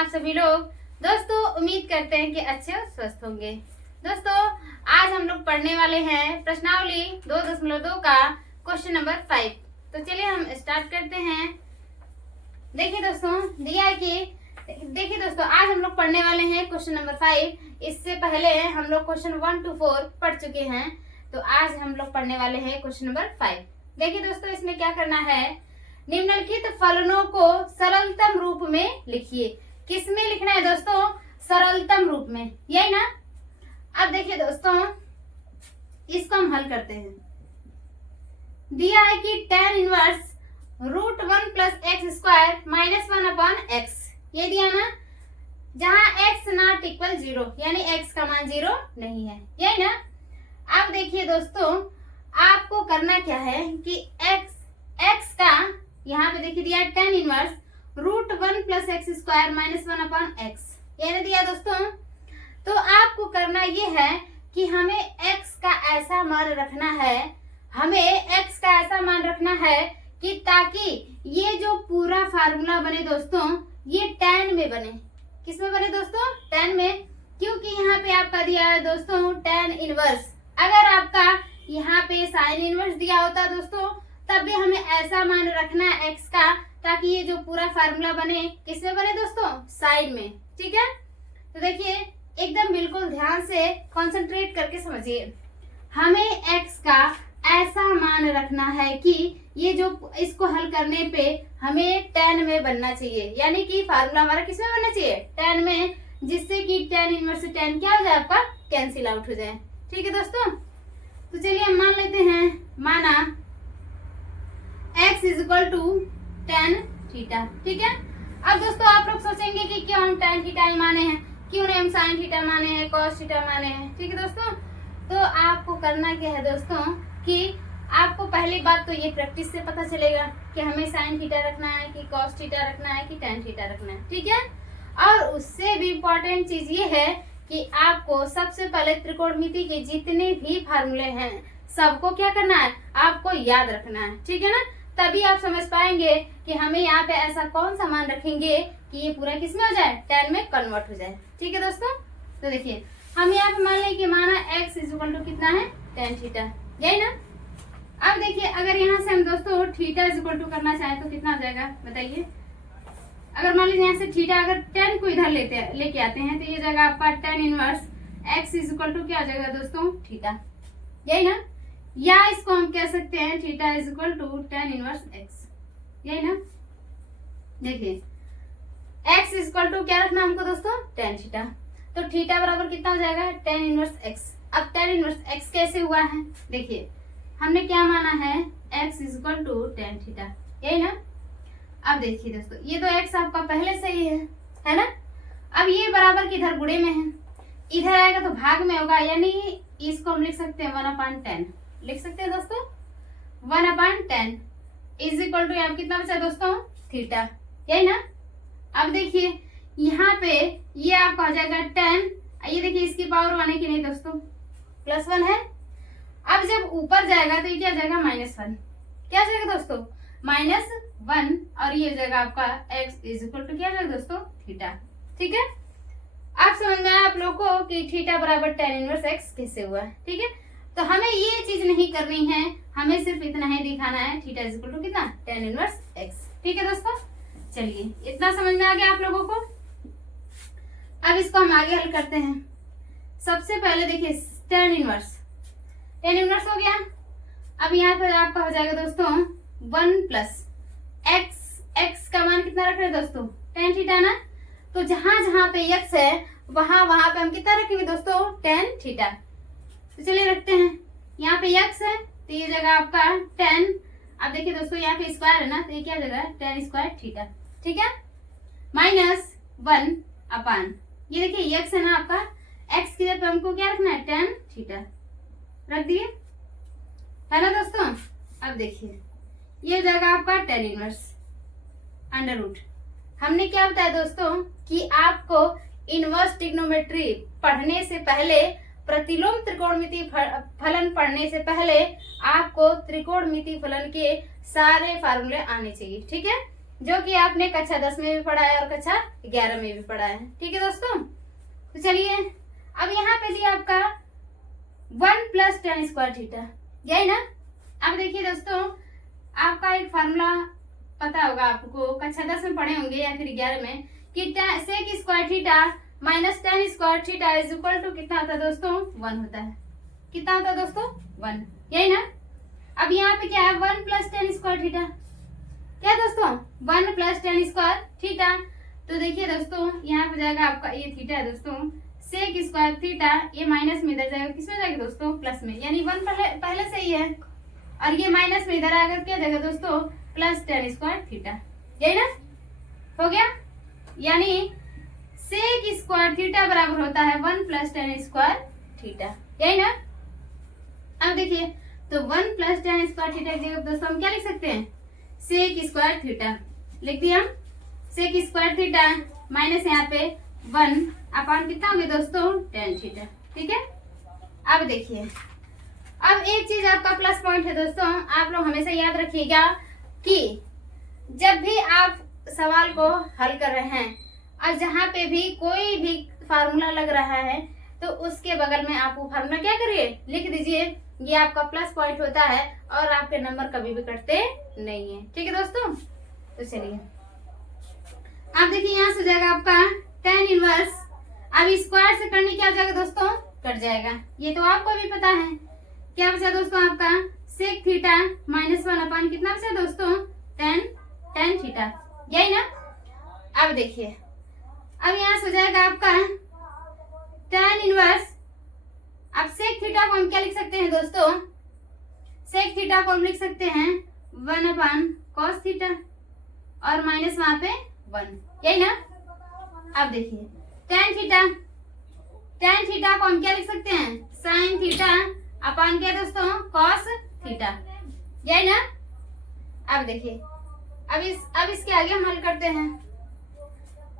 आप सभी लोग। दोस्तों उम्मीद करते हैं कि अच्छे और स्वस्थ होंगे। दोस्तों आज हम लोग पढ़ने वाले हैं प्रश्नावली 2.2 का क्वेश्चन नंबर 5। तो चलिए हम स्टार्ट करते हैं। देखिए दोस्तों दिया है कि दोस्तों आज हम लोग पढ़ने वाले हैं क्वेश्चन नंबर 5। इससे पहले हम लोग क्वेश्चन 1 to 4 पढ़ चुके हैं, तो आज हम लोग पढ़ने वाले हैं क्वेश्चन नंबर 5। देखिए दोस्तों इसमें क्या करना है, निम्नलिखित फलनों को सरलतम रूप में लिखिए। किसमें लिखना है दोस्तों? सरलतम रूप में, यही ना। अब देखिए दोस्तों इसको हम हल करते हैं। दिया है कि tan इनवर्स √1 + x² - 1/x, ये दिया ना, जहां x नॉट इक्वल 0, यानी x का मान 0 नहीं है, यही ना। अब देखिए दोस्तों आपको करना क्या है कि x का यहाँ पे देखिए दिया tan इनवर्स √1 + x² - 1/x, ये दिया दोस्तों। तो आपको करना ये है कि हमें x का ऐसा मान रखना है, कि ताकि ये जो पूरा फार्मूला बने दोस्तों ये tan में बने। किस में बने दोस्तों? tan में, क्योंकि यहाँ पे आपका दिया है दोस्तों tan इनवर्स। अगर आपका यहाँ पे sin इनवर्स दिया होता दोस्तों तब भी हमें ऐसा मान रखना है x का, ताकि ये जो पूरा फार्मूला बने किस में बने दोस्तों? साइन में, ठीक है। तो देखिए एकदम बिल्कुल ध्यान से कंसंट्रेट करके समझिए। हमें x का ऐसा मान रखना है कि ये जो इसको हल करने पे हमें tan में बनना चाहिए, यानी कि फार्मूला हमारा किस में बनना चाहिए? tan में, जिससे कि tan इनवर्स से tan क्या हो जाए आपका? कैंसिल आउट हो जाए, ठीक है दोस्तों। तो चलिए हम मान लेते हैं, माना x = tan थीटा, ठीक है। अब दोस्तों आप लोग सोचेंगे कि क्यों हम tan थीटा ही माने हैं, क्यों नहीं हम sin थीटा माने हैं, cos थीटा माने हैं, ठीक है दोस्तों। तो आपको करना क्या है दोस्तों कि आपको पहली बात तो ये प्रैक्टिस से पता चलेगा कि हमें sin थीटा रखना है कि cos थीटा रखना है कि tan थीटा रखना है, ठीक है। और उससे भी इम्पोर्टेंट चीज ये है कि आपको सबसे पहले त्रिकोणमिति के जितने भी फार्मूले हैं सबको क्या करना है? आपको याद रखना है, ठीक है ना। तभी आप समझ पाएंगे कि हमें यहाँ पे ऐसा कौन सा मान रखेंगे कि ये पूरा किस में हो जाए? tan में कन्वर्ट हो जाए, ठीक है दोस्तों। तो देखिए हम यहाँ पे मान लें कि माना x = कितना है? tan थीटा, यही ना। अब देखिए अगर यहाँ से हम दोस्तों थीटा = करना चाहें तो कितना हो जाएगा बताइए। अगर मान लीजिए यहाँ से थीटा अगर tan को इधर लेके आते हैं तो ये जाएगा आपका tan इनवर्स x = क्या हो जाएगा दोस्तों? थीटा, यही ना। या इसको हम कह सकते हैं थीटा = tan इनवर्स x, यही ना। देखिए x = क्या रखना हमको दोस्तों? tan theta. तो थीटा बराबर कितना हो जाएगा? tan inverse x। अब tan इनवर्स x कैसे हुआ है? देखिए हमने क्या माना है? x = tan थीटा, यही ना। अब देखिए दोस्तों ये तो x आपका पहले से ही है ना। अब ये बराबर किधर? गुणे में है, इधर आएगा तो भाग में होगा, यानी इसको हम लिख सकते हैं 1/10, लिख सकते हैं दोस्तों 1/10 = यहाँ कितना बचा दोस्तों? थीटा, यही ना। अब देखिए यहाँ पे ये आपका हो जाएगा 10, ये देखिए इसकी पावर 1 है कि नहीं दोस्तों? +1 है। अब जब ऊपर जाएगा तो ये क्या हो जाएगा? -1, क्या हो जाएगा दोस्तों? -1, और ये हो जाएगा आपका x = क्या हो जाएगा दोस्तों? थीटा, ठीक है। आप समझ में आया आप लोग को कि थीटा बराबर tan इनवर्स x कैसे हुआ है, ठीक है। तो हमें ये चीज नहीं करनी है, हमें सिर्फ इतना ही दिखाना है, थीटा = कितना? tan इनवर्स x, ठीक है दोस्तों। चलिए इतना समझ में आ गया आप लोगों को। अब इसको हम आगे हल करते हैं। सबसे पहले देखिए tan इनवर्स हो गया। अब यहाँ पर आपका हो जाएगा दोस्तों 1 + x का मान कितना रख रहे हैं दोस्तों? tan थीटा ना। तो जहां जहां पे x है वहां पे हम कितना रखेंगे दोस्तों? tan theta. तो चलिए रखते हैं, यहाँ पे x है तो ये जगह आपका tan। अब देखिए दोस्तों यहाँ पे स्क्वायर है ना, तो ये क्या जगह? tan² थीटा, ठीक है। -1/, ये देखिए x है ना आपका, x की जगह पे हमको क्या रखना है? tan थीटा रख दिए, है ना दोस्तों। अब देखिए ये हो जाएगा आपका tan इनवर्स √। हमने क्या बताया दोस्तों कि आपको इनवर्स ट्रिग्नोमेट्री पढ़ने से पहले, प्रतिलोम त्रिकोणमिति फलन पढ़ने से पहले आपको त्रिकोणमिति फलन के सारे फार्मूले आने चाहिए, ठीक है। जो कि आपने कक्षा 10 में भी पढ़ा है और कक्षा 11 में भी पढ़ा है। ठीक है दोस्तों, तो चलिए अब यहाँ पे दिया आपका 1 + tan स्क्वायर थीटा, यही ना। अब देखिए दोस्तों, आपका एक फार्मूला पता होगा, आपको कक्षा 10 में पढ़े होंगे या फिर 11 में, कि sec square theta minus tan square theta is equal to कितना होता है दोस्तों, 1 होता है। कितना होता है दोस्तों, 1, यही ना। अब यहाँ पे क्या है, 1 + tan स्क्वायर थीटा, क्या दोस्तों, 1 + tan स्क्वायर थीटा। तो देखिए दोस्तों, यहाँ पे जाएगा आपका ये थीटा है दोस्तों, सेक स्क्वायर थीटा, ये माइनस में इधर जाएगा, किसमें जाएगा दोस्तों, प्लस में, यानी 1 पहले से ही है, और ये माइनस में इधर आकर क्या जाएगा दोस्तों, प्लस tan स्क्वायर थीटा, यही ना, हो गया। यानी सेक स्क्वायर थीटा बराबर होता है 1 + tan स्क्वायर थीटा, यही ना। अब देखिए, तो 1 + tan स्क्वायर थीटा की जगह दोस्तों हम क्या लिख सकते हैं, सेक स्क्वायर थीटा लिख दिया। सेक स्क्वायर थीटा माइनस यहाँ पे 1 अपॉन कितना हो गया दोस्तों, tan थीटा। ठीक है, अब देखिए, अब एक चीज आपका प्लस पॉइंट है दोस्तों, आप लोग हमेशा याद रखिएगा कि जब भी आप सवाल को हल कर रहे हैं और जहाँ पे भी कोई भी फार्मूला लग रहा है, तो उसके बगल में आप वो फार्मूला क्या करिए, लिख दीजिए। ये आपका प्लस पॉइंट होता है और आपके नंबर कभी भी कटते नहीं है। ठीक है दोस्तों, तो चलिए आप देखिए, यहाँ से हो जाएगा आपका tan इनवर्स, अब स्क्वायर से करने क्या हो जाएगा दोस्तों, कट जाएगा, ये तो आपको भी पता है। क्या बचा दोस्तों आपका, सेक थीटा माइनस 1 अपॉन कितना बचा दोस्तों, tan थीटा, यही ना। अब देखिए, अब यहाँ से हो जाएगा आपका tan इनवर्स, अब सेक थीटा को हम क्या लिख सकते हैं दोस्तों, सेक थीटा को हम लिख सकते हैं 1 अपॉन cos थीटा और माइनस वहां पे 1, यही ना। अब देखिए, tan थीटा को हम क्या लिख सकते हैं, sin थीटा अपॉन क्या दोस्तों, cos थीटा, यही ना। अब देखिए, अब इसके आगे हम हल करते हैं।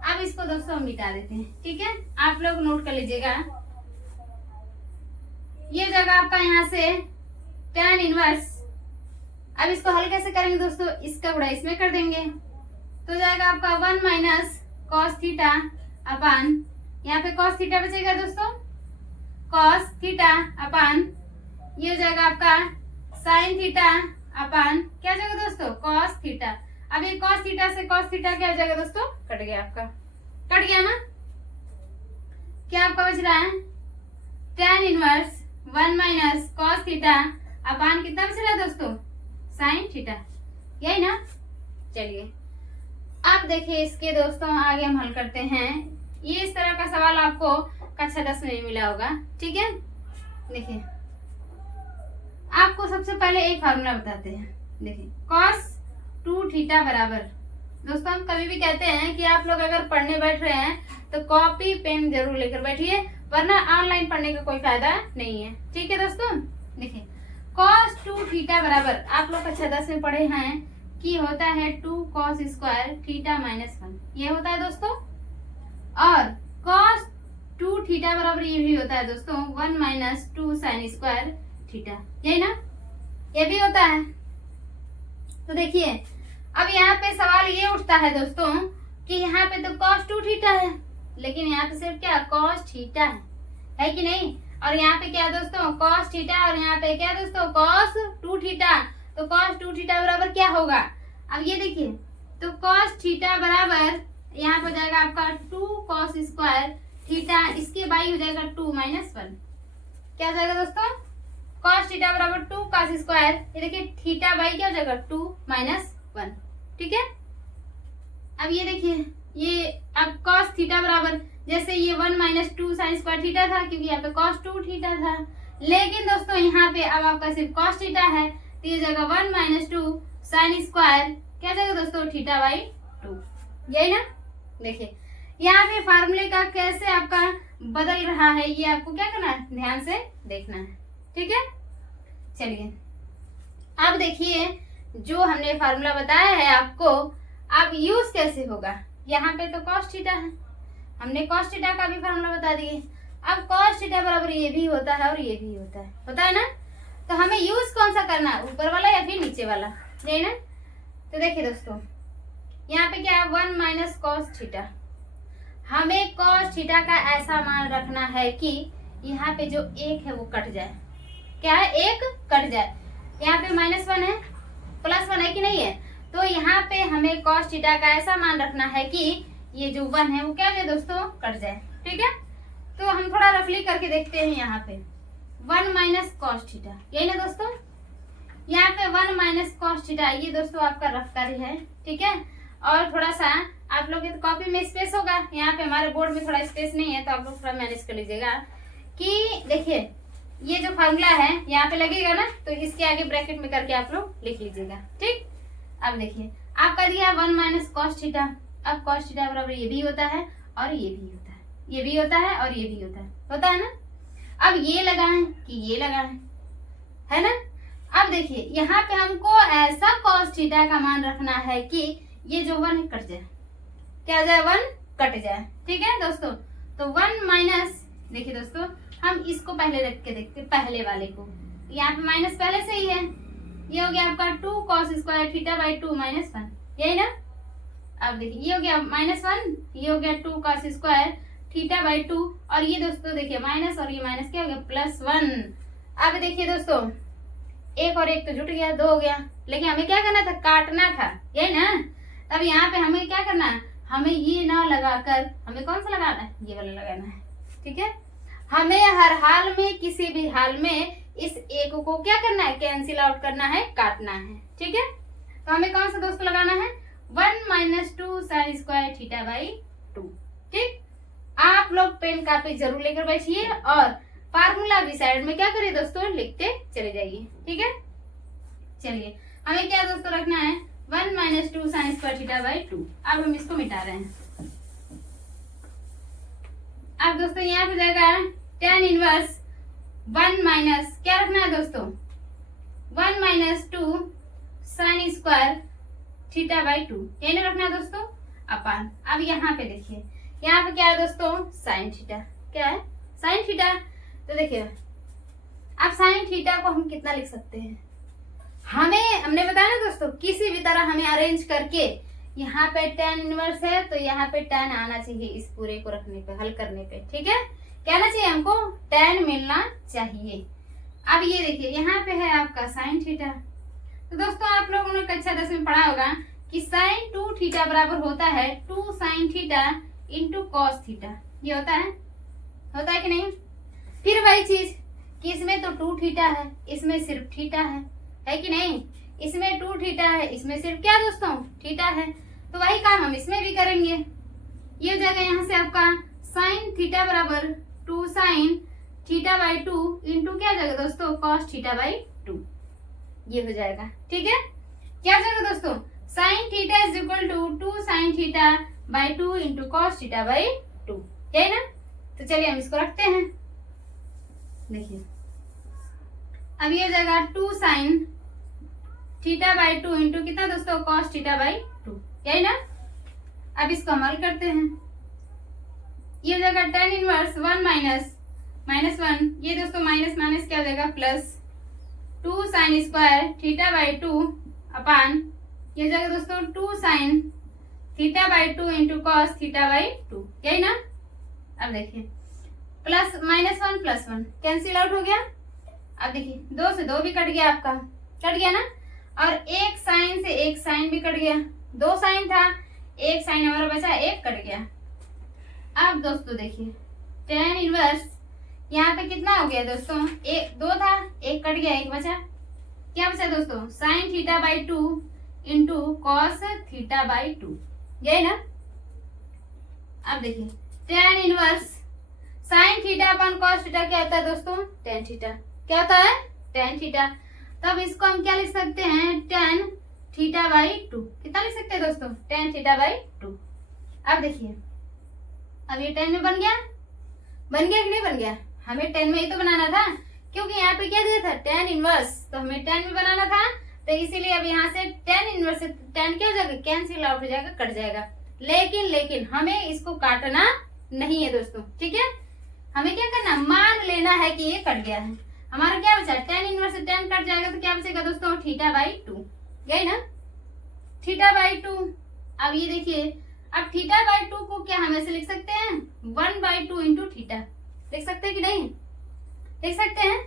अब इसको दोस्तों हम मिटा देते हैं। ठीक है, आप लोग नोट कर लीजिएगा, ये जगह आपका यहाँ से tan इनवर्स, अब इसको हल कैसे करेंगे दोस्तों, इसका गुणा इसमें कर देंगे, तो जाएगा आपका 1 - cos थीटा अपॉन, यहाँ पे cos थीटा बचेगा दोस्तों, cos थीटा अपॉन, ये हो जाएगा आपका sin थीटा अपॉन क्या हो जाएगा दोस्तों, cos थीटा। अब ये cos थीटा से cos थीटा क्या हो जाएगा दोस्तों, कट गया, आपका कट गया ना। क्या आपका बच रहा है, tan inverse 1 - cos theta upon कितना बच रहा है दोस्तों, sin थीटा, यही ना। चलिए अब देखिए, इसके दोस्तों आगे हम हल करते हैं। ये इस तरह का सवाल आपको कक्षा 10 में भी मिला होगा। ठीक है, देखिए आपको सबसे पहले एक फार्मूला बताते हैं। देखिए, cos 2 थीटा बराबर, दोस्तों हम कभी भी कहते हैं कि आप लोग अगर पढ़ने बैठ रहे हैं तो कॉपी पेन जरूर लेकर बैठिए, वरना ऑनलाइन पढ़ने का कोई फायदा नहीं है। ठीक है दोस्तों, देखिए cos 2 थीटा बराबर, आप लोग कक्षा 10 में पढ़े हैं कि होता है 2 cos स्क्वायर थीटा माइनस 1, ये होता है दोस्तों। और cos 2 थीटा बराबर ये भी होता है दोस्तों 1 - 2 sin स्क्वायर थीटा, यही ना, ये भी होता है। तो देखिए, अब यहाँ पे सवाल ये उठता है दोस्तों कि यहाँ पे तो cos 2 थीटा है, लेकिन यहाँ पे सिर्फ क्या cos थीटा है कि नहीं। और यहाँ पे क्या दोस्तों, cos थीटा, और यहाँ पे क्या दोस्तों, cos 2 थीटा। तो cos 2 थीटा बराबर क्या होगा, अब ये देखिए, तो cos थीटा बराबर यहाँ पे जाएगा आपका 2 cos स्क्वायर थीटा, इसके बाई हो जाएगा 2 - 1, क्या हो जाएगा दोस्तों, cos थीटा बराबर 2 cos स्क्वायर, ये देखिए थीटा बाई क्या हो जाएगा 2 - 1। ठीक है, अब ये देखिए, ये अब cos थीटा बराबर, जैसे ये 1 - 2 sin स्क्वायर थीटा था, क्योंकि यहाँ पे cos 2 थीटा था, लेकिन दोस्तों यहाँ पे अब आपका सिर्फ cos थीटा है, तो ये जगह 1 - 2 sin स्क्वायर क्या जगह दोस्तों, थीटा बाई 2, यही ना। देखिए यहाँ पे फार्मूले का कैसे आपका बदल रहा है, ये आपको क्या करना है, ध्यान से देखना है। ठीक है, चलिए अब देखिए, जो हमने फार्मूला बताया है आपको, अब यूज कैसे होगा। यहाँ पे तो cos थीटा है, हमने cos थीटा का भी फार्मूला बता दिए। अब cos थीटा बराबर ये भी होता है और ये भी होता है ना। तो हमें यूज कौन सा करना है, ऊपर वाला या फिर नीचे वाला, यही ना। तो देखिए दोस्तों, यहाँ पे क्या है 1 माइनस कॉस थीटा। हमें कॉस थीटा का ऐसा मान रखना है कि यहाँ पे जो एक है वो कट जाए। क्या है, एक कट जाए। यहाँ पे -1 है, +1 है कि नहीं है, तो यहाँ पे हमें कॉस थीटा का ऐसा मान रखना है कि ये जो 1 है वो क्या है दोस्तों, कट जाए। ठीक है, तो हम थोड़ा रफली करके देखते हैं। यहाँ पे 1 माइनस कॉस थीटा, यही ना दोस्तों, यहाँ पे 1 माइनस कॉस थीटा, ये दोस्तों आपका रफ कार्य है। ठीक है, और थोड़ा सा आप लोग कॉपी में स्पेस होगा, यहाँ पे हमारे बोर्ड में थोड़ा स्पेस नहीं है, तो आप लोग थोड़ा मैनेज कर लीजिएगा कि देखिए ये जो फॉर्मूला है यहाँ पे लगेगा ना, तो इसके आगे ब्रैकेट में करके आप लोग लिख लीजिएगा। ठीक, अब देखिए आपका दिया 1 माइनस कॉस थीटा। अब कॉस थीटा बराबर ये भी होता है और ये भी होता है, ये भी होता है और ये भी होता है ना। अब ये लगा है कि ये लगा है ना। अब देखिए यहाँ पे हमको ऐसा कॉस थीटा का मान रखना है कि ये जो 1 कट जाए, क्या हो जाए, 1 कट जाए। ठीक है दोस्तों, तो 1 माइनस, देखिए दोस्तों हम इसको पहले रख के देखते, पहले वाले को, यहाँ पे माइनस पहले से ही है, ये हो गया आपका 2 कॉस स्क्वायर थीटा बाई 2 -1, यही ना। अब देखिए ये हो गया -1, ये हो गया 2 कॉस स्क्वायर थीटा बाई 2, और ये दोस्तों देखिए माइनस और ये माइनस क्या हो गया, +1। अब देखिए दोस्तों एक और एक तो जुट गया, 2 हो गया, लेकिन हमें क्या करना था, काटना था, यही ना। तब यहाँ पे हमें क्या करना है, हमें ये ना लगाकर हमें कौन सा लगाना है, ये वाला लगाना है। ठीक है, हमें हर हाल में, किसी भी हाल में इस एक को क्या करना है, कैंसिल आउट करना है, काटना है। ठीक है, तो हमें कौन सा दोस्तों लगाना है, 1 minus 2 sine square theta by 2। ठीक, आप लोग पेन कापी जरूर लेकर बैठिए और फार्मूला भी साइड में क्या करिए दोस्तों, लिखते चले जाइए। ठीक है, चलिए हमें क्या दोस्तों रखना है, 1 minus 2 sine square theta by 2। अब हम इसको मिटा रहे हैं। अब दोस्तों यहाँ पे जाएगा tan इनवर्स 1 माइनस, क्या रखना है दोस्तों, 1 minus 2 sine square theta by 2, यही ना रखना है दोस्तों, अपान। अब यहाँ पे देखिए, यहाँ पे क्या है दोस्तों, साइन थीटा, क्या है, साइन थीटा। तो देखिए अब साइन थीटा को हम कितना लिख सकते हैं, हमने बताया ना दोस्तों, किसी भी तरह हमें अरेंज करके, यहाँ पे tan इनवर्स है तो यहाँ पे tan आना चाहिए, इस पूरे को रखने पे, हल करने पे। ठीक है, क्या आना चाहिए हमको, tan मिलना चाहिए। अब ये देखिए यहाँ पे है आपका साइन थीटा। तो दोस्तों आप लोगों ने कक्षा 10 में पढ़ा होगा कि साइन 2 थीटा बराबर होता है 2 sine theta into cos theta, ये होता है कि नहीं। फिर वही चीज कि इसमें तो 2 थीटा है, इसमें सिर्फ थीटा है कि नहीं, इसमें 2 थीटा है, इसमें सिर्फ क्या दोस्तों, थीटा है। तो वही काम हम इसमें भी करेंगे। ये हो जाएगा यहाँ से आपका साइन थीटा बराबर 2 साइन थीटा बाई 2 इंटू क्या जाएगा दोस्तों, कॉस थीटा बाई 2, ये हो जाएगा। ठीक है, क्या हो जाएगा दोस्तों, sine theta is equal to 2 sine theta by 2 into cos theta by 2, है ना। तो चलिए हम इसको रखते हैं। देखिए अब ये हो जाएगा 2 साइन थीटा बाई 2 इंटू कितना दोस्तों, कॉस थीटा बाई 2, यही ना। अब इसको हम हल करते हैं, ये हो जाएगा tan इनवर्स 1 माइनस -1, ये दोस्तों माइनस माइनस क्या हो जाएगा, plus 2 sine square theta by 2 अपान, ये हो जाएगा दोस्तों 2 sine theta by 2 into cos theta by 2, यही ना। अब देखिए प्लस -1 +1 कैंसिल आउट हो गया। अब देखिए 2 से 2 भी कट गया, आपका कट गया ना, और एक साइन से एक साइन भी कट गया, 2 साइन था, एक साइन हमारा बचा, एक कट गया। अब दोस्तों देखिए tan इनवर्स यहाँ पे कितना हो गया दोस्तों, 2 था, एक कट गया, एक बचा, क्या बचा दोस्तों, sine theta by 2 into cos theta by 2, यही ना। अब देखिए tan इनवर्स साइन थीटा अपन कॉस थीटा क्या होता है दोस्तों, tan थीटा, क्या होता है, tan थीटा। तब इसको हम क्या लिख सकते हैं, tan थीटा बाई 2, कितना लिख सकते हैं दोस्तों, tan थीटा बाई 2। अब देखिए अब ये 10 में बन गया कि नहीं बन गया, हमें 10 में ही तो बनाना था, क्योंकि यहाँ पे क्या दिया था, tan इनवर्स, तो हमें 10 में बनाना था, तो इसीलिए अब यहाँ से tan इनवर्स से tan क्या हो जाएगा, कैंसिल आउट हो जाएगा, कट जाएगा। लेकिन हमें इसको काटना नहीं है दोस्तों। ठीक है, हमें क्या करना, मान लेना है कि ये कट गया है। हमारा क्या बचा, tan इनवर्स से tan कट जाएगा, तो क्या बचेगा दोस्तों, थीटा बाई 2, यही ना, थीटा बाई 2। अब ये देखिए, अब थीटा बाई 2 को क्या हम ऐसे लिख सकते हैं 1/2 इंटू थीटा, लिख सकते हैं कि नहीं, लिख सकते हैं।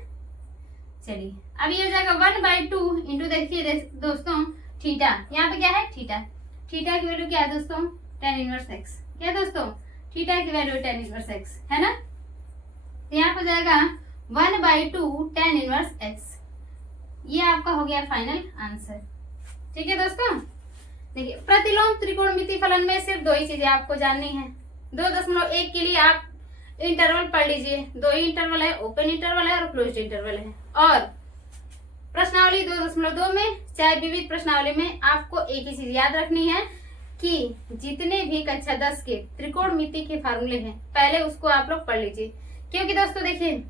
चलिए अब ये हो जाएगा 1/2 इंटू, देखिए दोस्तों थीटा, यहाँ पे क्या है थीटा, थीटा की वैल्यू क्या है दोस्तों tan इनवर्स x, क्या है दोस्तों थीटा की वैल्यू tan इनवर्स x है ना। यहाँ पे जाएगा 1/2 tan इनवर्स x, ये आपका हो गया फाइनल आंसर। ठीक है दोस्तों, देखिए प्रतिलोम त्रिकोणमिति फलन में सिर्फ दो ही चीजें आपको जाननी है। 2.1 के लिए आप इंटरवल पढ़ लीजिए, दो ही इंटरवल है, ओपन इंटरवल है और क्लोज्ड इंटरवल है। और प्रश्नावली 2.2 में चाहे विविध प्रश्नावली में आपको एक ही चीज याद रखनी है कि जितने भी कक्षा 10 के त्रिकोणमिति के फार्मूले हैं पहले उसको आप लोग पढ़ लीजिए, क्योंकि दोस्तों देखिए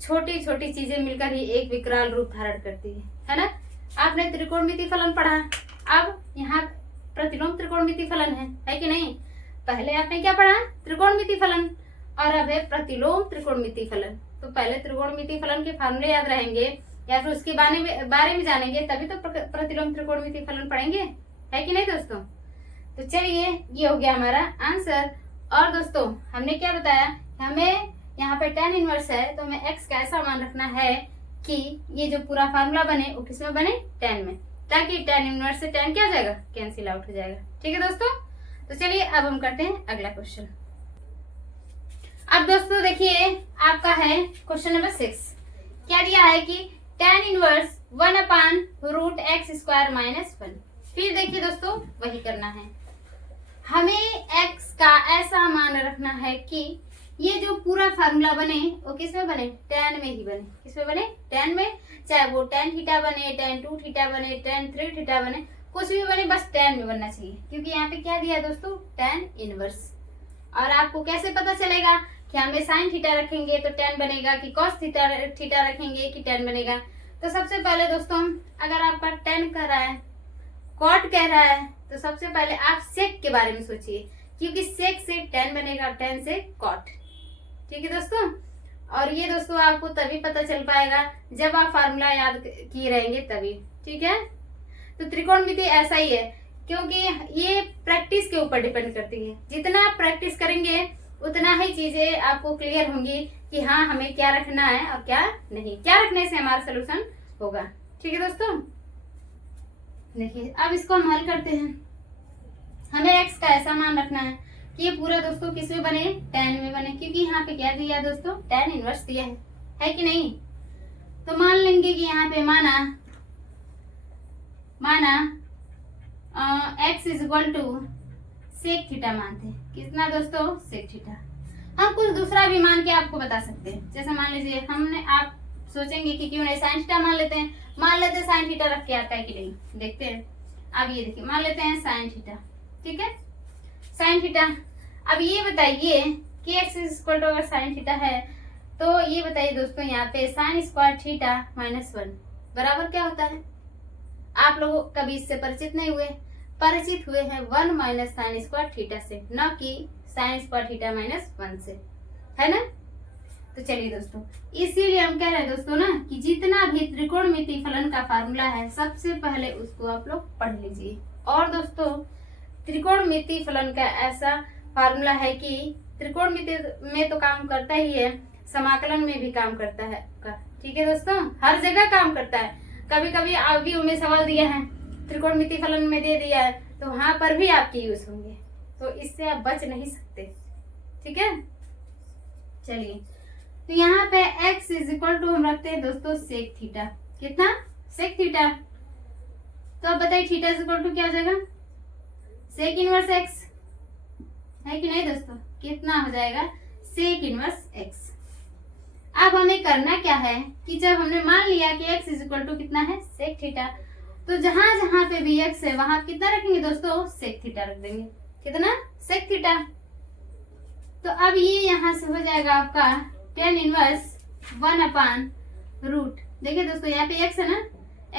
छोटी छोटी चीजें मिलकर ही एक विकराल रूप धारण करती है ना। आपने त्रिकोणमिति फलन पढ़ा, अब यहाँ प्रतिलोम त्रिकोणमिति फलन है कि नहीं। पहले आपने क्या पढ़ा त्रिकोणमिति फलन, और अब है प्रतिलोम त्रिकोणमिति फलन। तो पहले त्रिकोणमिति फलन के फार्मूले याद रहेंगे या फिर उसके बारे में जानेंगे, तभी तो प्रतिलोम त्रिकोणमिति फलन पढ़ेंगे, है कि नहीं दोस्तों। तो चलिए ये हो गया हमारा आंसर। और दोस्तों हमने क्या बताया, हमें यहाँ पे tan इनवर्स है तो हमें x का ऐसा मान रखना है कि ये जो पूरा फार्मूला बने वो किसमें बने tan में, ताकि tan इनवर्स से tan क्या हो जाएगा कैंसिल आउट हो जाएगा। ठीक है दोस्तों, तो चलिए अब हम करते हैं अगला क्वेश्चन। अब दोस्तों देखिए आपका है क्वेश्चन नंबर 6, क्या दिया है कि tan इनवर्स 1/√x² - 1। फिर देखिए दोस्तों वही करना है, हमें x का ऐसा मान रखना है कि ये जो पूरा फार्मूला बने वो किस में बने tan में ही बने, किस में बने tan में, चाहे वो tan थीटा बने, tan 2 थीटा बने, tan 3 थीटा बने, कुछ भी बने बस tan में बनना चाहिए। क्योंकि यहाँ पे क्या दिया है दोस्तों tan इनवर्स। और आपको कैसे पता चलेगा कि हमें sin थीटा रखेंगे तो tan बनेगा कि cos थीटा रखेंगे कि tan बनेगा। तो सबसे पहले दोस्तों अगर आपका tan कह रहा है, cot कह रहा है, तो सबसे पहले आप sec के बारे में सोचिए, क्योंकि sec से tan बनेगा, tan से cot। ठीक है दोस्तों, और ये दोस्तों आपको तभी पता चल पाएगा जब आप फार्मूला याद किए रहेंगे तभी। ठीक है, तो त्रिकोणमिति ऐसा ही है, क्योंकि ये प्रैक्टिस के ऊपर डिपेंड करती है। जितना आप प्रैक्टिस करेंगे उतना ही चीजें आपको क्लियर होंगी कि हाँ हमें क्या रखना है और क्या नहीं, क्या रखने से हमारा सोल्यूशन होगा। ठीक है दोस्तों, देखिए अब इसको हम हल करते हैं। हमें x का ऐसा मान रखना है कि ये पूरा दोस्तों किस में बने tan में बने, क्योंकि यहाँ पे क्या दिया दोस्तों tan इनवर्स दिया है कि नहीं। तो मान लेंगे कि यहाँ पे माना x = sec थीटा मानते हैं, कितना दोस्तों sec थीटा। हम कुछ दूसरा भी मान के आपको बता सकते हैं, जैसे मान लीजिए हमने, आप सोचेंगे कि क्यों नहीं sin थीटा मान लेते हैं, sin थीटा रख के आता है कि नहीं, देखते हैं। अब ये देखिए मान लेते हैं sin थीटा, ठीक है sin थीटा। अब ये बताइए कि x अगर sin थीटा है तो ये बताइए दोस्तों यहाँ पे sin² थीटा -1 बराबर क्या होता है। आप लोग कभी इससे परिचित नहीं हुए, परिचित हुए हैं 1 - sin² थीटा से, न कि sin² थीटा -1 से, है ना। तो चलिए दोस्तों इसीलिए हम कह रहे हैं दोस्तों ना कि जितना भी त्रिकोणमिति फलन का फार्मूला है सबसे पहले उसको आप लोग पढ़ लीजिए। और दोस्तों त्रिकोणमिति फलन का ऐसा फार्मूला है कि त्रिकोणमिति में तो काम करता ही है, समाकलन में भी काम करता है। ठीक है दोस्तों, हर जगह काम करता है। कभी कभी आगे में सवाल दिया है, त्रिकोणमिति फलन में दे दिया है, तो वहां पर भी आपके यूज होंगे, तो इससे आप बच नहीं सकते। ठीक है, चलिए तो यहाँ पे x = हम रखते हैं दोस्तों sec थीटा, कितना sec थीटा। तो अब बताइए थीटा = क्या हो जाएगा sec इनवर्स x, है कि नहीं दोस्तों, कितना हो जाएगा sec इनवर्स x। अब हमें करना क्या है कि जब हमने मान लिया कि x = कितना है sec थीटा, तो जहां जहां पे भी x है वहां कितना रखेंगे दोस्तों sec थीटा रख देंगे, कितना sec थीटा। तो अब ये यहाँ से हो जाएगा आपका tan इनवर्स 1/√। देखिए दोस्तों यहाँ पे x है ना,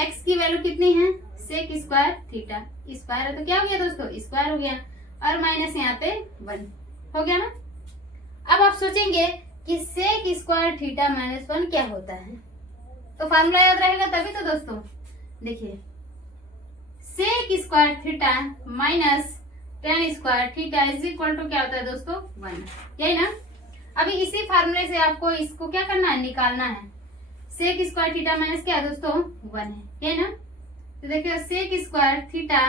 x की वैल्यू कितनी है sec² थीटा, स्क्वायर है तो क्या हो गया दोस्तों स्क्वायर हो गया, और माइनस यहाँ पे 1 हो गया ना। अब आप सोचेंगे कि sec² थीटा -1 क्या होता है, तो फार्मूला याद रहेगा तभी तो दोस्तों। देखिए sec² theta tan square theta is equal to क्या होता है दोस्तों 1, यही ना। अभी इसी फार्मूले से आपको इसको क्या करना है, निकालना है। सेक स्क्वायर थीटा माइनस क्या है दोस्तों 1 है, यही ना। तो देखिए सेक स्क्वायर थीटा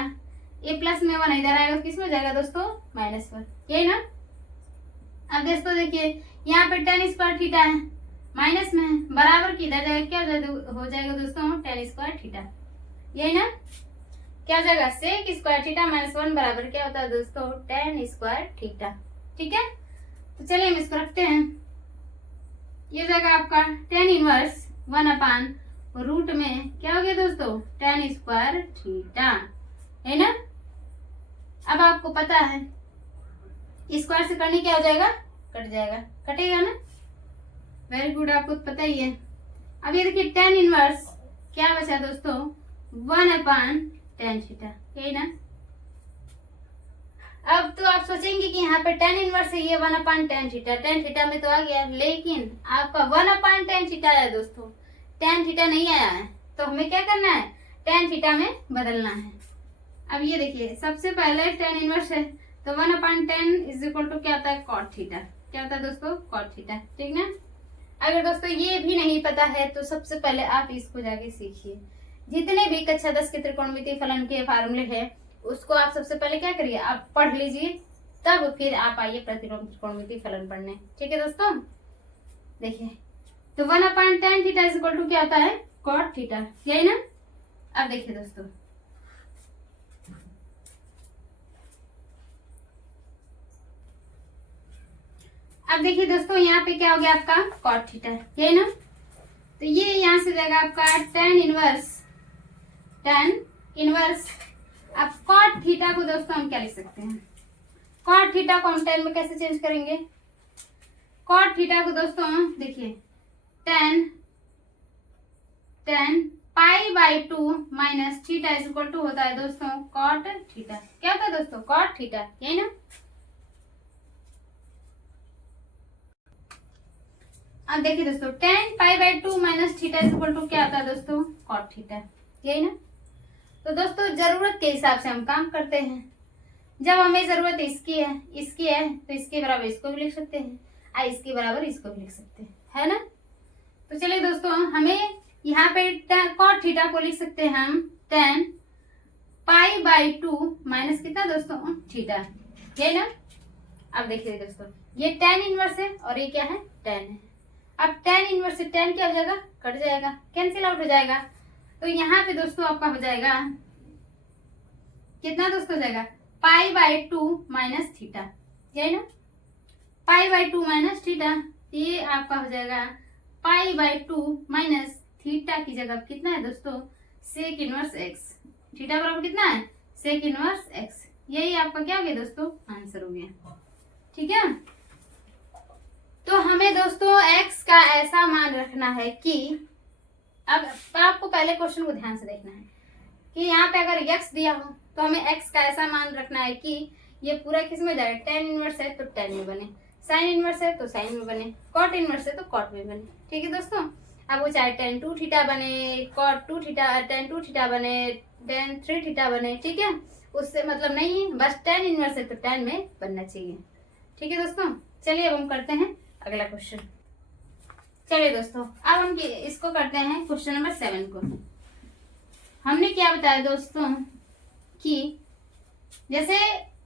ए प्लस में 1 इधर आएगा, किस में जाएगा दोस्तों -1, यही ना। अब दोस्तों देखिए यहाँ पे tan स्क्वायर थीटा है माइनस में है, बराबर की इधर जाएगा, क्या हो जाएगा दोस्तों tan स्क्वायर थीटा, यही ना। क्या हो जाएगा सेक स्क्वायर थीटा -1 बराबर क्या होता है दोस्तों tan स्क्वायर थीटा, ठीक है। तो चलिए हम इसको रखते हैं। ये जाएगा आपका tan इनवर्स 1/रूट में क्या हो गया दोस्तों tan स्क्वायर थीटा, है ना। अब आपको पता है स्क्वायर से करने क्या हो जाएगा, कट जाएगा, कटेगा ना। वेरी गुड, आपको पता ही है। अब ये देखिए tan इनवर्स क्या बचा दोस्तों 1/tan थीटा, यही ना। अब तो आप सोचेंगे कि यहाँ पे tan इनवर्स है, ये 1/tan थीटा, tan थीटा में तो आ गया, लेकिन आपका 1/tan थीटा आया दोस्तों, tan थीटा नहीं आया है। तो हमें क्या करना है, tan थीटा में बदलना है। अब ये देखिए सबसे पहले tan इनवर्स है तो 1/tan इज इक्वल टू क्या होता है cot थीटा, क्या होता है दोस्तों cot थीटा, ठीक ना। अगर दोस्तों ये भी नहीं पता है तो सबसे पहले आप इसको जाके सीखिए। जितने भी कक्षा 10 के त्रिकोणमितीय फलन के फार्मूले हैं उसको आप सबसे पहले क्या करिए, आप पढ़ लीजिए, तब फिर आप आइए प्रतिलोम त्रिकोणमितीय फलन पढ़ने, ठीक है दोस्तों। देखिए तो 1/tan theta is equal to क्या होता है cot थीटा, यही ना। अब देखिए दोस्तों अब देखिए दोस्तों यहाँ पे क्या हो गया आपका cot थीटा, यही ना। तो ये यहाँ से जाएगा आपका tan इनवर्स। अब cot थीटा को दोस्तों हम क्या लिख सकते हैं, cot थीटा को हम tan में कैसे चेंज करेंगे। cot थीटा को दोस्तों देखिए tan π/2 minus theta is equal to होता है दोस्तों cot थीटा, क्या होता है दोस्तों cot थीटा, यही ना। अब देखिए दोस्तों tan π/2 minus theta is equal to क्या होता है दोस्तों cot थीटा, यही ना। तो दोस्तों जरूरत के हिसाब से हम काम करते हैं। जब हमें जरूरत इसकी है तो इसके बराबर इसको भी लिख सकते हैं, इसके बराबर इसको भी लिख सकते हैं, है ना। तो चलिए दोस्तों हमें यहाँ पे cot थीटा को लिख सकते हैं हम tan π/2 माइनस कितना दोस्तों थीटा, है ना। अब देखिए दोस्तों ये tan इनवर्स है और ये क्या है tan है। अब tan इनवर्स से tan क्या हो जाएगा, कट जाएगा, कैंसिल आउट हो जाएगा। तो यहाँ पे दोस्तों आपका हो जाएगा कितना दोस्तों हो जाएगा π/2 माइनस थीटा, यही ना। π/2 माइनस थीटा, ये आपका हो जाएगा π/2 माइनस थीटा की जगह कितना है दोस्तों सेक इनवर्स x, थीटा बराबर कितना है सेक इनवर्स x, यही आपका क्या हो गया दोस्तों आंसर हो गया, ठीक है। तो हमें दोस्तों x का ऐसा मान रखना है कि अब आपको पहले क्वेश्चन को ध्यान से देखना है कि यहाँ पे अगर x दिया हो तो हमें x का ऐसा मान रखना है कि ये पूरा किस में जाए, tan इनवर्स है तो tan में बने, sin इनवर्स है तो sin में बने, cot इनवर्स है तो cot में बने, ठीक है दोस्तों। अब वो चाहे tan 2 थीटा बने, cot 2 थीटा, tan 2 थीटा बने, tan 3 थीटा बने, ठीक है, उससे मतलब नहीं है, बस tan इनवर्स है तो tan में बनना चाहिए, ठीक है दोस्तों। चलिए अब हम करते हैं अगला क्वेश्चन। चलिए दोस्तों अब हम इसको करते हैं क्वेश्चन नंबर 7 को। हमने क्या बताया दोस्तों कि जैसे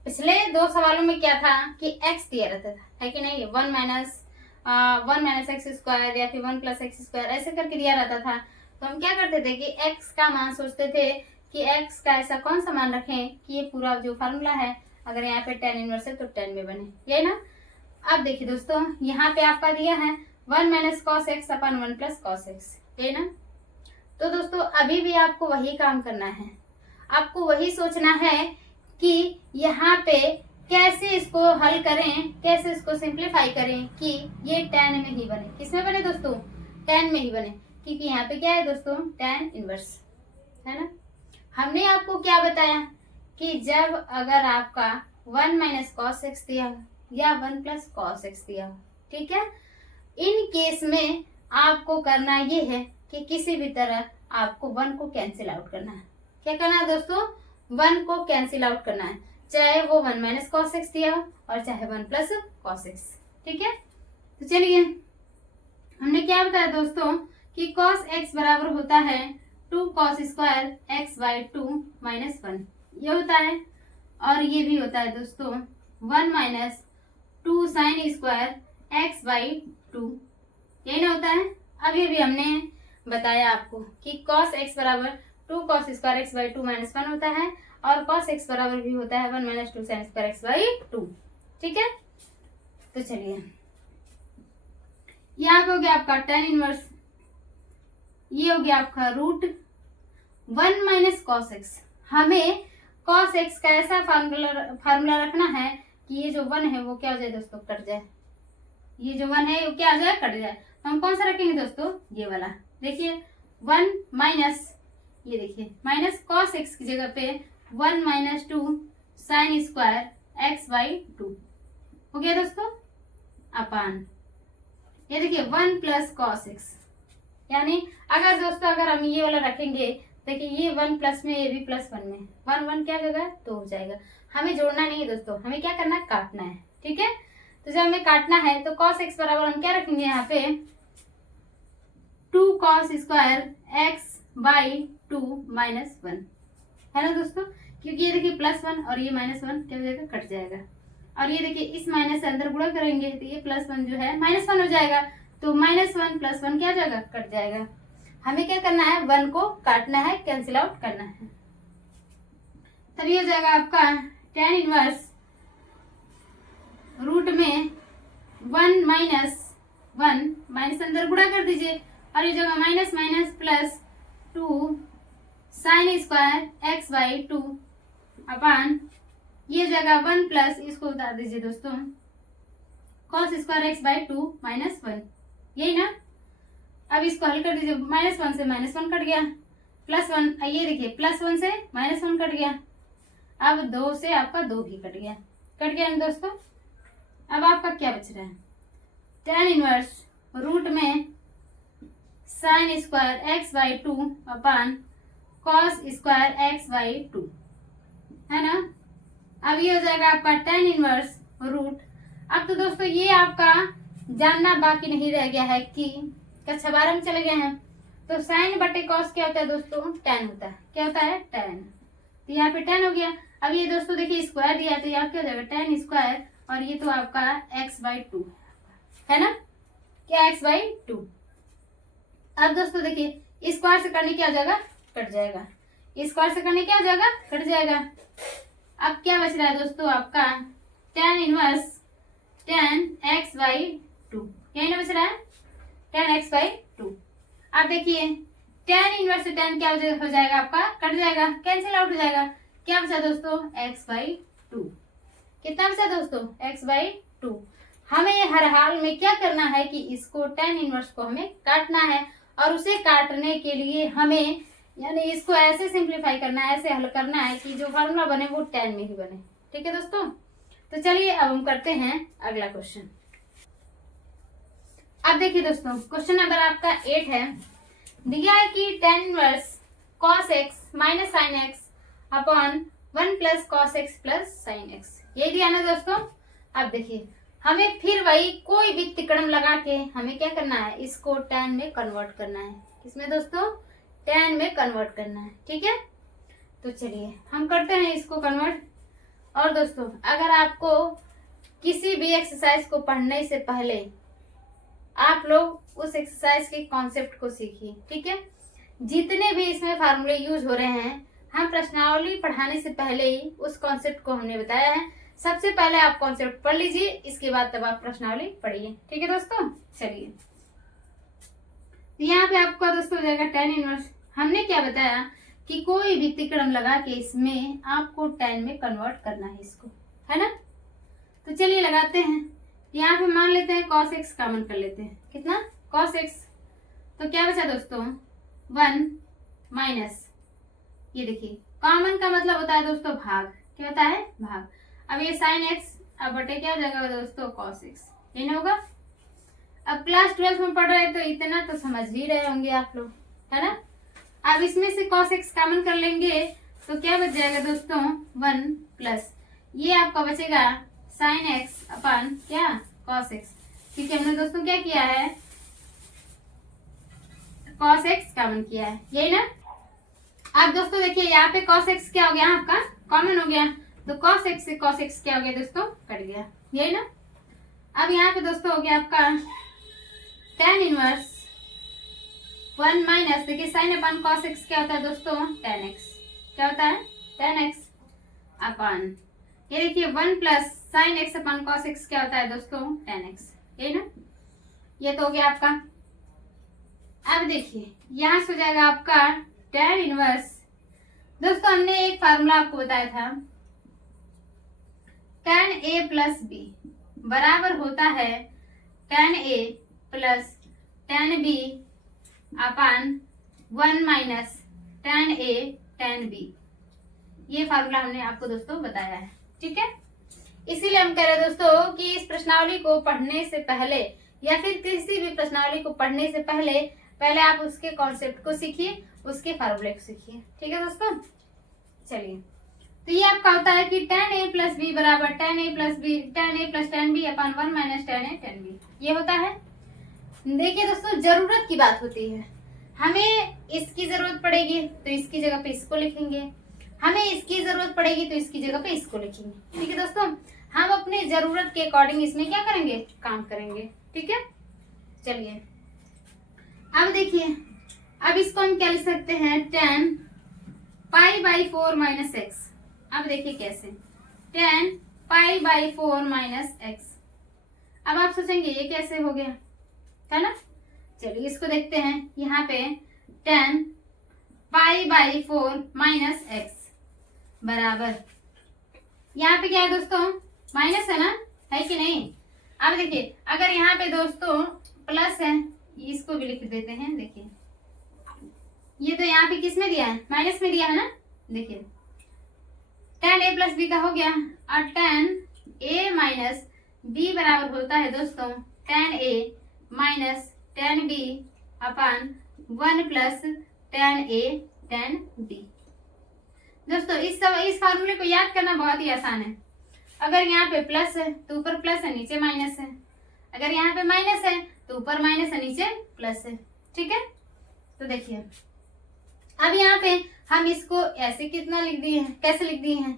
पिछले 2 सवालों में क्या था कि x दिया रहता था, है कि नहीं, 1 माइनस एक्स स्क्वायर या फिर 1 प्लस एक्स स्क्वायर ऐसे करके दिया रहता था। तो हम क्या करते थे कि x का मान सोचते थे कि x का ऐसा कौन सा मान रखें कि ये पूरा जो फार्मूला है अगर यहाँ पे tan इनवर्स है तो tan में बने, ये ना। अब देखिए दोस्तों यहाँ पे आपका दिया है 1 minus cos x upon 1 plus cos x, ये ना। तो दोस्तों अभी भी आपको वही काम करना है, आपको वही सोचना है कि यहाँ पे कैसे इसको हल करें, कैसे इसको सिंप्लीफाई करें कि ये tan में ही बने, किसमें बने दोस्तों tan में ही बने, क्योंकि यहाँ पे क्या है दोस्तों tan इनवर्स, है ना। हमने आपको क्या बताया कि जब अगर आपका 1 माइनस कॉस एक्स दिया हो या 1 प्लस कॉस एक्स दिया हो, ठीक है, इन केस में आपको करना ये है कि किसी भी तरह आपको 1 को कैंसिल आउट करना है। क्या करना है दोस्तों, 1 को कैंसिल आउट करना है। चाहे वो 1 माइनस कॉस एक्स दिया हो और चाहे 1 प्लस कॉस एक्स। ठीक है, तो चलिए हमने क्या बताया दोस्तों कि कॉस एक्स बराबर होता है 2 cos square x by 2 minus 1, ये होता है। और ये भी होता है दोस्तों 1 minus 2 sine square x by 2, यही ना होता है। अब ये भी हमने बताया आपको कि कॉस एक्स बराबर 2 cos square x by 2 minus 1 होता है और कॉस एक्स बराबर भी होता है 1 minus 2 sine square x by 2। ठीक है, तो चलिए यहाँ पे हो गया आपका tan इनवर्स, ये हो गया आपका रूट 1 माइनस कॉस एक्स। हमें कॉस एक्स का ऐसा फार्मूला रखना है कि ये जो 1 है वो क्या हो जाए दोस्तों, कट जाए। ये जो 1 है वो क्या आ जाए, कट जाए। तो हम कौन सा रखेंगे दोस्तों, ये वाला। देखिए 1 माइनस, ये देखिए माइनस कॉस एक्स की जगह पे 1 minus 2 sine square x by 2 हो गया दोस्तों, अपान ये देखिए 1 प्लस कॉस एक्स। यानी अगर दोस्तों अगर हम ये वाला रखेंगे, देखिए ये 1 प्लस में ये भी प्लस 1 में 1 1 क्या जगह 2 हो जाएगा। हमें जोड़ना नहीं है दोस्तों, हमें क्या करना है, काटना है। ठीक है, तो जब हमें काटना है तो कॉस एक्स बराबर हम क्या रखेंगे यहाँ पे 2 cos square x by 2 minus 1, है ना दोस्तों। क्योंकि ये देखिए प्लस 1 और ये माइनस 1 क्या हो जाएगा, कट जाएगा। और ये देखिए इस माइनस से अंदर गुणा करेंगे तो ये प्लस 1 जो है माइनस 1 हो जाएगा। तो माइनस 1 प्लस 1 क्या हो जाएगा, कट जाएगा। हमें क्या करना है, 1 को काटना है, कैंसिल आउट करना है। तभी हो जाएगा आपका tan इनवर्स रूट में 1 माइनस 1 माइनस अंदर गुणा कर दीजिए और ये जगह minus minus plus 2 sine square x by 2 अपान ये जगह 1 प्लस, इसको उतार दीजिए दोस्तों, cos square x by 2 minus 1, यही ना। अब इसको हल कर दीजिए, माइनस 1 से माइनस 1 कट गया, प्लस 1, ये देखिए प्लस 1 से माइनस 1 कट गया। अब 2 से आपका 2 भी कट गया ना दोस्तों। अब आपका क्या बच रहा है, tan इनवर्स रूट में sine square x by 2 upon cos square x by 2, है ना। अब ये हो जाएगा आपका tan इनवर्स रूट। अब तो दोस्तों ये आपका जानना बाकी नहीं रह गया है कि कक्षा 12 में चले गए हैं। तो साइन बटे कॉस क्या होता है दोस्तों, tan होता है। क्या होता है, tan। तो यहाँ पे tan हो गया। अब ये दोस्तों देखिए स्क्वायर दिया है तो यहाँ क्या हो जाएगा, tan स्क्वायर, और ये तो आपका x बाई 2 है ना, क्या x बाई 2। अब दोस्तों देखिए स्क्वायर से करने क्या हो जाएगा, कट जाएगा। स्क्वायर से करने क्या हो जाएगा, कट जाएगा। अब क्या बच रहा है दोस्तों आपका tan inverse tan x by 2, यही ना बच रहा है, tan x बाई 2। अब देखिए tan इनवर्स से tan क्या हो जाएगा आपका, कट जाएगा, कैंसिल आउट हो जाएगा। क्या बचा दोस्तों, x बाई 2। कितना बचा दोस्तों, x बाई 2। हमें हर हाल में क्या करना है कि इसको tan इनवर्स को हमें काटना है, और उसे काटने के लिए हमें यानी इसको ऐसे सिंप्लीफाई करना है, ऐसे हल करना है कि जो फार्मूला बने वो tan में ही बने। ठीक है दोस्तों, तो चलिए अब हम करते हैं अगला क्वेश्चन। अब देखिए दोस्तों क्वेश्चन नंबर आपका 8 है। दिया है कि tan inverse cos x minus sine x upon 1 plus cos x plus sine x, ये दिया ना दोस्तों। अब देखिए हमें फिर वही कोई भी तिकड़म लगा के हमें क्या करना है, इसको tan में कन्वर्ट करना है। किसमें दोस्तों, tan में कन्वर्ट करना है। ठीक है, तो चलिए हम करते हैं इसको कन्वर्ट। और दोस्तों अगर आपको किसी भी एक्सरसाइज को पढ़ने से पहले आप लोग उस एक्सरसाइज के कॉन्सेप्ट को सीखिए। ठीक है, जितने भी इसमें फार्मूले यूज हो रहे हैं, हम प्रश्नावली पढ़ाने से पहले ही उस कॉन्सेप्ट को हमने बताया है। सबसे पहले आप कॉन्सेप्ट पढ़ लीजिए, इसके बाद तब आप प्रश्नावली पढ़िए। ठीक है दोस्तों, चलिए यहाँ पे आपका दोस्तों हो जाएगा tan इनवर्स। हमने क्या बताया कि कोई भी तिकड़म लगा के इसमें आपको tan में कन्वर्ट करना है इसको, है ना। तो चलिए लगाते हैं। यहाँ पे मान लेते हैं cos x कॉमन कर लेते हैं। कितना, cos x, तो क्या बचा दोस्तों 1 माइनस, ये देखिए कॉमन का मतलब होता है दोस्तों भाग। क्या होता है, भाग। अब ये साइन x, अब बटे क्या हो जाएगा दोस्तों cos x, ये ना होगा। अब क्लास 12 में पढ़ रहे हैं तो इतना तो समझ ही रहे होंगे आप लोग, है ना। अब इसमें से cos x कॉमन कर लेंगे तो क्या बच जाएगा दोस्तों 1 प्लस, ये आपका बचेगा साइन एक्स अपन क्या कॉस एक्स, क्योंकि हमने दोस्तों क्या किया है कॉस एक्स कॉमन किया है, यही ना। अब दोस्तों देखिए यहाँ पे cos x क्या हो गया आपका कॉमन हो गया, तो cos x से cos x क्या हो गया दोस्तों कट गया, यही ना। अब यहाँ पे दोस्तों हो गया आपका tan इनवर्स 1 माइनस, देखिए साइन अपन cos x क्या होता है दोस्तों tan x, क्या होता है tan x अपन, ये देखिए 1 प्लस साइन x अपन cos x क्या होता है दोस्तों tan x, यही ना। ये तो हो गया आपका। अब देखिए यहाँ से हो जाएगा आपका tan इनवर्स, दोस्तों हमने एक फार्मूला आपको बताया था tan a प्लस बी बराबर होता है tan a plus tan b upon 1 minus tan a tan b, ये फार्मूला हमने आपको दोस्तों बताया है, ठीक है। इसीलिए हम कह रहे हैं दोस्तों कि इस प्रश्नावली को पढ़ने से पहले या फिर किसी भी प्रश्नावली को पढ़ने से पहले आप उसके कॉन्सेप्ट को सीखिए, उसके फार्मूले को सीखिए, ठीक है दोस्तों। चलिए तो ये आपका होता है कि tan a प्लस बी बराबर tan a plus B tan a plus tan b upon 1 minus tan a tan b, ये होता है। देखिए दोस्तों जरूरत की बात होती है, हमें इसकी जरूरत पड़ेगी तो इसकी जगह पे इसको लिखेंगे, हमें इसकी जरूरत पड़ेगी तो इसकी जगह पे इसको लिखेंगे, ठीक है दोस्तों। हम अपने जरूरत के अकॉर्डिंग इसमें क्या करेंगे काम करेंगे, ठीक है। चलिए अब देखिए, अब इसको हम क्या लिख सकते हैं tan pi by 4 minus x. अब देखिए कैसे tan pi by 4 minus x. अब आप सोचेंगे ये कैसे हो गया, है ना। चलिए इसको देखते हैं, यहाँ पे tan pi by 4 minus x बराबर, यहाँ पे क्या है दोस्तों माइनस है ना, है कि नहीं। अब देखिए अगर यहाँ पे दोस्तों प्लस है, इसको भी लिख देते हैं, देखिए ये तो यहाँ पे किस में दिया है माइनस में दिया है ना, देखिए tan a प्लस बी का हो गया, और tan a माइनस b बराबर होता है दोस्तों tan a minus tan b upon 1 plus tan a tan b। दोस्तों इस फार्मूले को याद करना बहुत ही आसान है। अगर यहाँ पे प्लस है तो ऊपर प्लस है नीचे माइनस है, अगर यहाँ पे माइनस है तो ऊपर माइनस है नीचे प्लस है, ठीक है। तो देखिए अब यहाँ पे हम इसको ऐसे कितना लिख दिए हैं, कैसे लिख दिए हैं,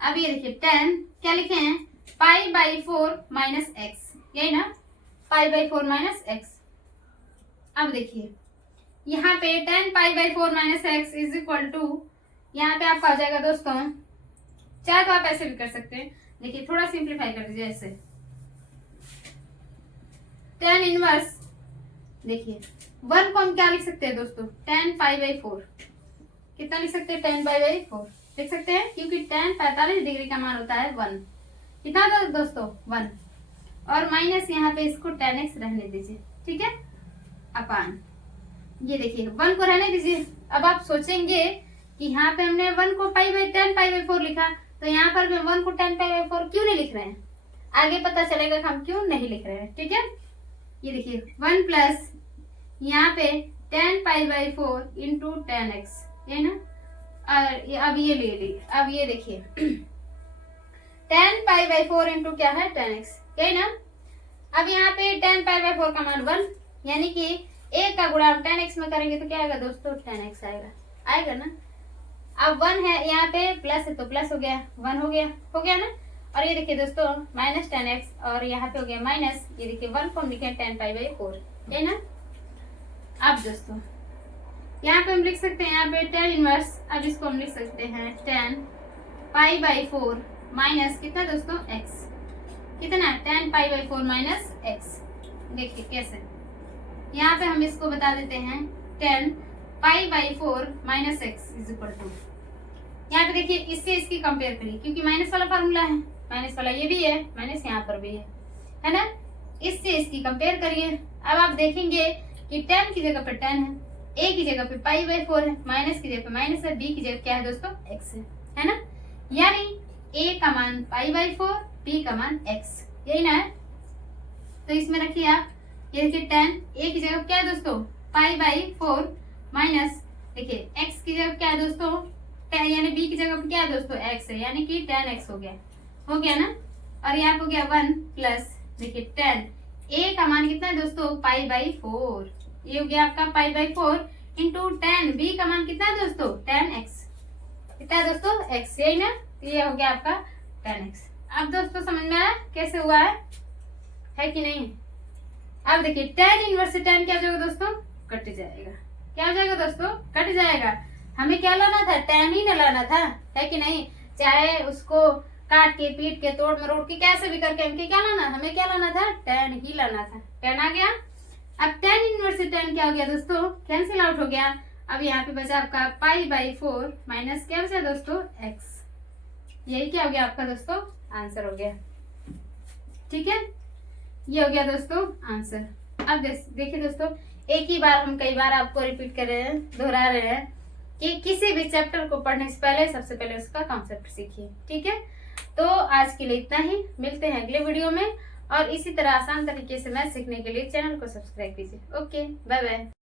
अब ये देखिए tan क्या लिखे हैं पाई बाई 4 माइनस एक्स, यही ना पाई बाई 4 माइनस एक्स। अब देखिए यहाँ पे tan pi by 4 minus x is equal to, यहाँ पे आपका आ जाएगा दोस्तों, चाहे तो आप ऐसे भी कर सकते हैं, देखिए थोड़ा सिंप्लीफाई कर दीजिए ऐसे, tan इनवर्स, देखिए 1 को हम क्या लिख सकते हैं दोस्तों tan पाई बाई 4, कितना लिख सकते हैं tan पाई बाई 4 लिख सकते हैं, क्योंकि tan 45 डिग्री का मान होता है 1, कितना था दोस्तों 1, और माइनस यहाँ पे इसको tan x रहने दीजिए, ठीक है, अपान ये देखिए 1 को रहने दीजिए। अब आप सोचेंगे कि यहाँ पे हमने 1 को pi by tan pi by 4 लिखा, तो यहाँ पर भी 1 को tan पाई बाई 4 क्यों नहीं लिख रहे हैं, आगे पता चलेगा कि हम क्यों नहीं लिख रहे हैं, ठीक है। ये देखिए 1 प्लस यहाँ पे tan pi by 4 into tan x, है ना। और अब ये ले ली, अब ये देखिए tan पाई बाई 4 इंटू क्या है tan x, है ना। अब यहाँ पे tan पाई बाई 4 का मान 1, यानी कि a का गुणा हम tan x में करेंगे तो क्या आएगा दोस्तों tan x आएगा ना। अब 1 है यहाँ पे प्लस है तो प्लस हो गया 1 हो गया ना। और ये देखिए दोस्तों माइनस tan x, और यहाँ पे हो गया माइनस, ये देखिए 1 को हम लिखे tan पाई बाई 4, है ना। अब दोस्तों यहाँ पे हम लिख सकते हैं, यहाँ पे tan इनवर्स, अब इसको हम लिख सकते हैं tan पाई बाई 4 माइनस कितना दोस्तों x, कितना tan pi by 4 minus x। देखिए कैसे, यहाँ पे हम इसको बता देते हैं tan pi by 4 minus x is equal to, यहाँ पे देखिए इससे इसकी कंपेयर करिए, क्योंकि माइनस वाला फॉर्मूला है, माइनस वाला ये भी है, माइनस यहाँ पर भी है ना। इससे इसकी कंपेयर करिए। अब आप देखेंगे कि tan की जगह पर tan है, a की जगह पे पाई बाई 4 है, माइनस की जगह पे माइनस है, b की जगह क्या है दोस्तों x है ना। यानी a का मान पाई बाई 4, b का मान x, यही ना है। तो इसमें रखिए आप, ये देखिए tan a की जगह क्या है दोस्तों पाई बाई 4 माइनस, देखिए x की जगह क्या है दोस्तों यानी बी की जगह पर क्या है दोस्तों x है, यानी कि 10x हो गया ना। और यहाँ पे हो गया 1 प्लस देखिए 10, a का मान कितना है दोस्तों π/4, ये हो गया आपका π/4 इंटू 10, b का मान कितना है दोस्तों 10x, कितना है दोस्तों x, यही ना, ये हो गया आपका 10x। अब दोस्तों समझ में आया कैसे हुआ है कि नहीं। अब देखिए tan इनवर्स से tan क्या हो जाएगा दोस्तों, कट जाएगा, क्या हो जाएगा दोस्तों कट जाएगा। हमें क्या लाना था, tan ही ना लाना था, है कि नहीं, चाहे उसको काट के पीट के तोड़ मरोड़ के कैसे भी करके हमके क्या लाना, हमें क्या लाना था, tan ही लाना था, tan आ गया। अब tan इनवर्स से tan क्या हो गया दोस्तों, कैंसिल आउट हो गया। अब यहाँ पे बचा आपका π/4 माइनस क्या बचा दोस्तों x, यही क्या हो गया आपका दोस्तों आंसर हो गया, ठीक है, ये हो गया दोस्तों आंसर। अब देखिए दोस्तों, एक ही बार हम कई बार आपको रिपीट कर रहे हैं, दोहरा रहे हैं कि किसी भी चैप्टर को पढ़ने से पहले सबसे पहले उसका कॉन्सेप्ट सीखिए, ठीक है। तो आज के लिए इतना ही, मिलते हैं अगले वीडियो में, और इसी तरह आसान तरीके से मैथ सीखने के लिए चैनल को सब्सक्राइब कीजिए। Okay, bye bye.